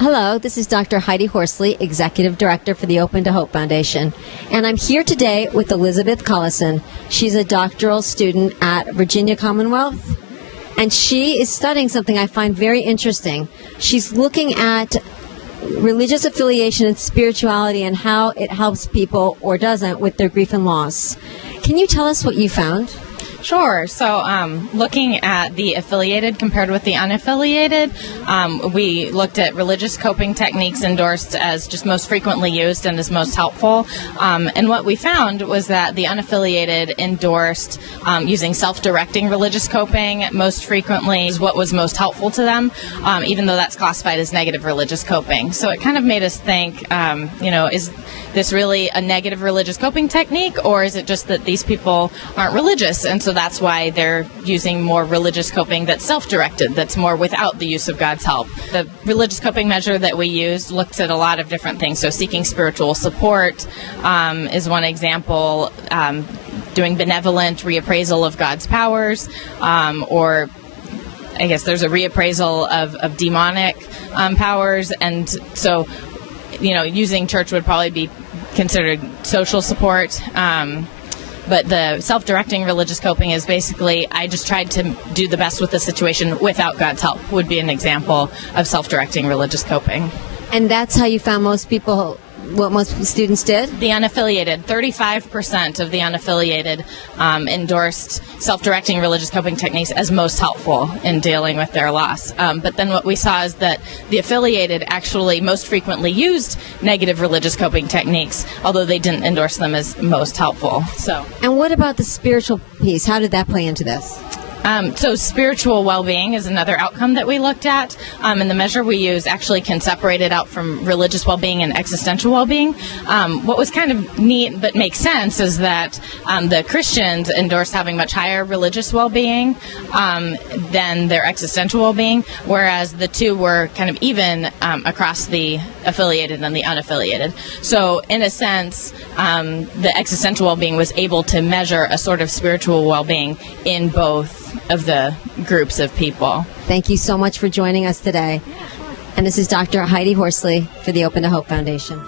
Hello, this is Dr. Heidi Horsley, Executive Director for the Open to Hope Foundation. And I'm here today with Elizabeth Collison. She's a doctoral student at Virginia Commonwealth, and she is studying something I find very interesting. She's looking at religious affiliation and spirituality and how it helps people, or doesn't, with their grief and loss. Can you tell us what you found? Sure. So looking at the affiliated compared with the unaffiliated, we looked at religious coping techniques endorsed as just most frequently used and as most helpful. And what we found was that the unaffiliated endorsed using self-directing religious coping most frequently is what was most helpful to them, even though that's classified as negative religious coping. So it kind of made us think, is this really a negative religious coping technique, or is it just that these people aren't religious, and so that's why they're using more religious coping that's self-directed, that's more without the use of God's help. The religious coping measure that we used looks at a lot of different things. So seeking spiritual support is one example, doing benevolent reappraisal of God's powers, or I guess there's a reappraisal of demonic powers, and so using church would probably be considered social support. But the self-directing religious coping is basically, I just tried to do the best with the situation without God's help, would be an example of self-directing religious coping. And that's how you found most students did? The unaffiliated, 35% of the unaffiliated endorsed self-directing religious coping techniques as most helpful in dealing with their loss. But then what we saw is that the affiliated actually most frequently used negative religious coping techniques, although they didn't endorse them as most helpful. And what about the spiritual piece? How did that play into this? So spiritual well-being is another outcome that we looked at, and the measure we use actually can separate it out from religious well-being and existential well-being. What was kind of neat but makes sense is that the Christians endorsed having much higher religious well-being than their existential well-being, whereas the two were kind of even across the affiliated and the unaffiliated. So in a sense, the existential well-being was able to measure a sort of spiritual well-being in both of the groups of people. Thank you so much for joining us today. And this is Dr. Heidi Horsley for the Open to Hope Foundation.